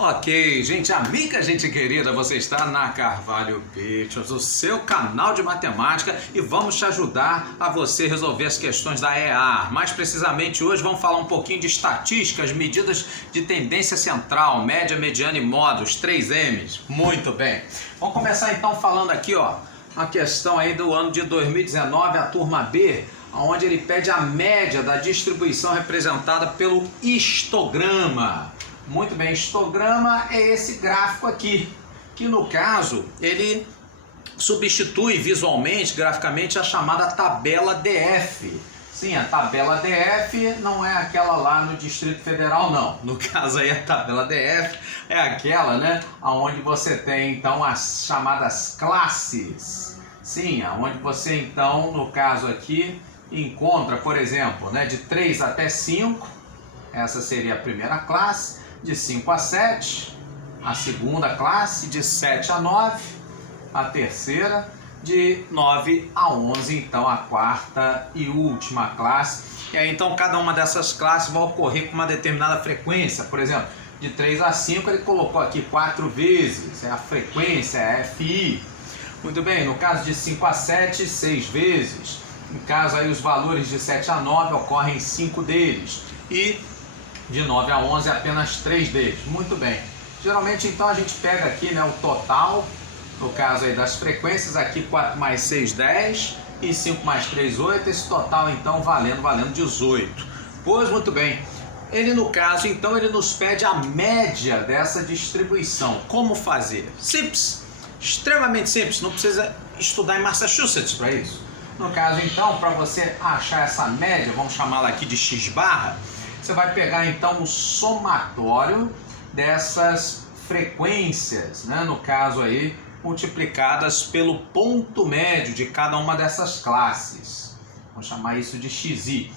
Ok, gente amiga, gente querida, você está na Carvalho Pictures, o seu canal de matemática, e vamos te ajudar a você resolver as questões da EA. Mais precisamente hoje vamos falar um pouquinho de estatísticas, medidas de tendência central, média, mediana e modo, os 3 M's. Muito bem. Vamos começar então falando aqui, ó, uma questão aí do ano de 2019, a turma B, onde ele pede a média da distribuição representada pelo histograma. Muito bem, histograma é esse gráfico aqui, que no caso ele substitui visualmente, graficamente, a chamada tabela DF. Sim, a tabela DF não é aquela lá no Distrito Federal, não. No caso aí a tabela DF é aquela, né, onde você tem então as chamadas classes. Sim, onde você então, no caso aqui, encontra, por exemplo, né, de 3 até 5, essa seria a primeira classe. De 5 a 7, a segunda classe, de 7 a 9, a terceira, de 9 a 11, então a quarta e última classe. E aí então cada uma dessas classes vai ocorrer com uma determinada frequência. Por exemplo, de 3 a 5 ele colocou aqui 4 vezes, é a frequência, é a FI. Muito bem, no caso de 5 a 7, 6 vezes. No caso aí os valores de 7 a 9 ocorrem 5 deles. E de 9 a 11 apenas 3 deles. Muito bem. Geralmente então a gente pega aqui, né, o total, no caso aí das frequências, aqui 4 mais 6, 10 e 5 mais 3, 8, esse total então valendo 18. Pois muito bem. Ele no caso então ele nos pede a média dessa distribuição. Como fazer? Simples. Extremamente simples, não precisa estudar em Massachusetts para isso. No caso então, para você achar essa média, vamos chamá-la aqui de x barra, você vai pegar então o somatório dessas frequências, né? No caso aí, multiplicadas pelo ponto médio de cada uma dessas classes. Vamos chamar isso de xi.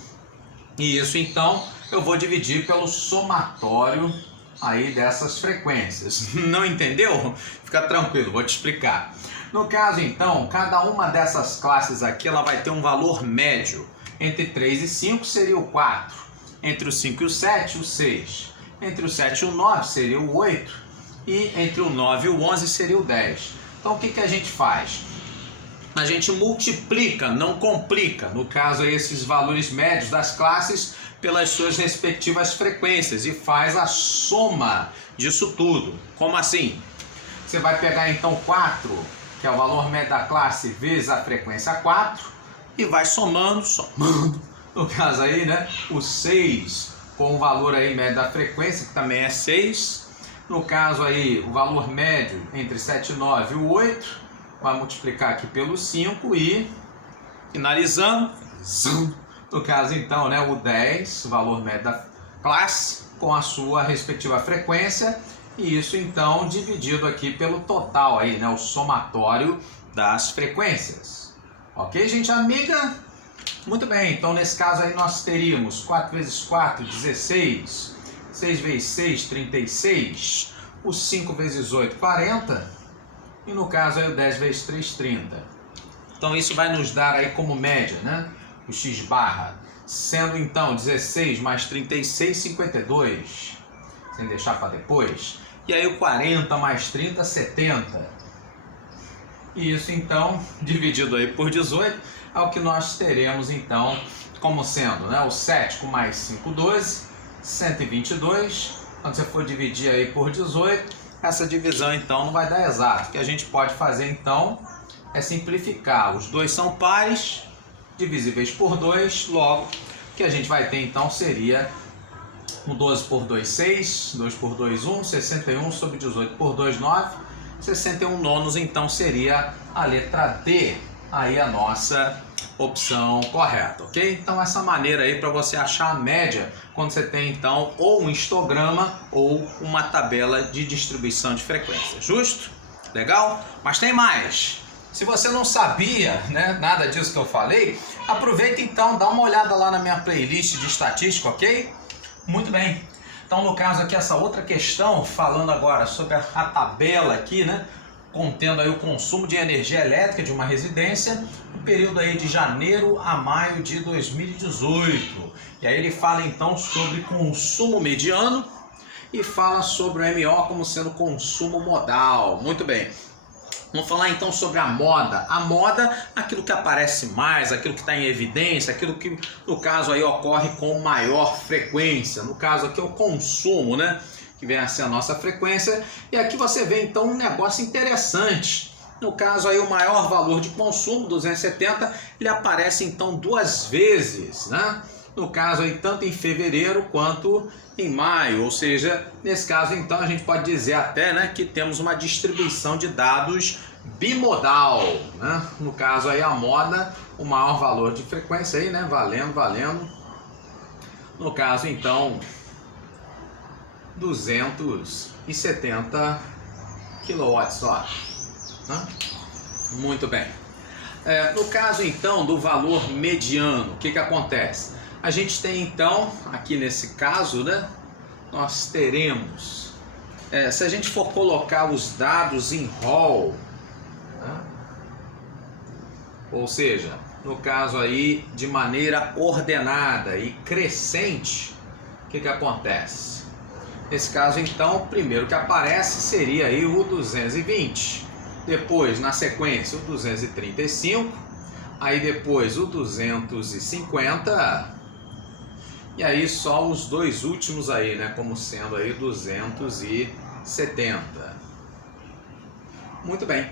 E isso então eu vou dividir pelo somatório aí dessas frequências. Não entendeu? Fica tranquilo, vou te explicar. No caso então, cada uma dessas classes aqui, ela vai ter um valor médio. Entre 3 e 5 seria o 4. Entre o 5 e o 7, o 6. Entre o 7 e o 9 seria o 8. E entre o 9 e o 11 seria o 10. Então o que a gente faz? A gente multiplica, não complica. No caso aí, esses valores médios das classes pelas suas respectivas frequências e faz a soma disso tudo. Como assim? Você vai pegar então 4, que é o valor médio da classe, vezes a frequência 4 e vai somando. No caso aí, né, o 6 com o valor aí médio da frequência, que também é 6. No caso aí, o valor médio entre 7 e 9 e o 8. Vai multiplicar aqui pelo 5 e finalizando. No caso então, né, o 10, o valor médio da classe, com a sua respectiva frequência. E isso então dividido aqui pelo total aí, né, o somatório das frequências. Ok, gente amiga? Muito bem, então nesse caso aí nós teríamos 4 vezes 4, 16, 6 vezes 6, 36, o 5 vezes 8, 40, e no caso aí o 10 vezes 3, 30. Então isso vai nos dar aí como média, né, o x barra, sendo então 16 mais 36, 52, sem deixar para depois, e aí o 40 mais 30, 70. E isso então, dividido aí por 18, é o que nós teremos então, como sendo, né, o 7 com mais 5, 12, 122. Quando você for dividir aí por 18, essa divisão então não vai dar exato. O que a gente pode fazer então é simplificar. Os dois são pares, divisíveis por 2, logo o que a gente vai ter então seria o 12 por 2, 6, 2 por 2, 1, 61 sobre 18 por 2, 9, 61 nonos, então seria a letra D, aí a nossa opção correta, ok? Então essa maneira aí para você achar a média quando você tem então ou um histograma ou uma tabela de distribuição de frequência, justo? Legal? Mas tem mais. Se você não sabia, né, nada disso que eu falei, aproveita então, dá uma olhada lá na minha playlist de estatística, ok? Muito bem. Então no caso aqui essa outra questão, falando agora sobre a tabela aqui, né, contendo aí o consumo de energia elétrica de uma residência no período aí de janeiro a maio de 2018. E aí ele fala então sobre consumo mediano e fala sobre o MO como sendo consumo modal. Muito bem. Vamos falar então sobre a moda. A moda, aquilo que aparece mais, aquilo que está em evidência, aquilo que no caso aí ocorre com maior frequência. No caso aqui é o consumo, né? Que vem a ser a nossa frequência. E aqui você vê então um negócio interessante. No caso aí o maior valor de consumo, 270, ele aparece então 2 vezes, né? No caso aí tanto em fevereiro quanto em maio, ou seja, nesse caso então a gente pode dizer até, né, que temos uma distribuição de dados bimodal, né? No caso aí a moda, o maior valor de frequência aí, né, valendo. No caso então 270 kWh, né? Muito bem. No caso então do valor mediano, o que acontece? A gente tem então, aqui nesse caso, né, nós teremos, se a gente for colocar os dados em RAW, né, ou seja, no caso aí de maneira ordenada e crescente, o que acontece? Nesse caso então, o primeiro que aparece seria aí o 220, depois na sequência o 235, aí depois o 250, e aí só os 2 últimos aí, né, como sendo aí 270. Muito bem.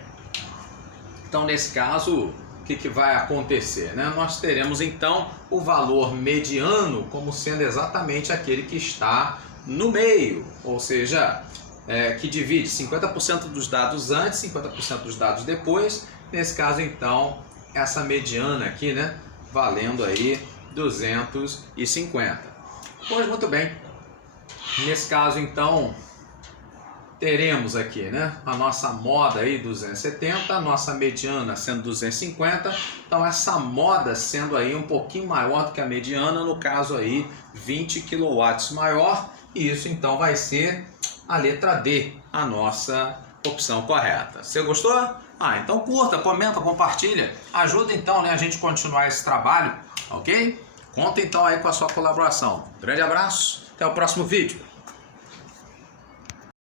Então nesse caso, o que vai acontecer, né? Nós teremos então o valor mediano como sendo exatamente aquele que está no meio, ou seja, que divide 50% dos dados antes, 50% dos dados depois. Nesse caso então, essa mediana aqui, né, valendo aí 250. Pois muito bem, nesse caso então teremos aqui, né, a nossa moda aí 270, a nossa mediana sendo 250, então essa moda sendo aí um pouquinho maior do que a mediana, no caso aí 20 kW maior, e isso então vai ser a letra D, a nossa opção correta. Você gostou? Então curta, comenta, compartilha, ajuda então, né, a gente continuar esse trabalho, ok? Conta então aí com a sua colaboração. Grande abraço, até o próximo vídeo.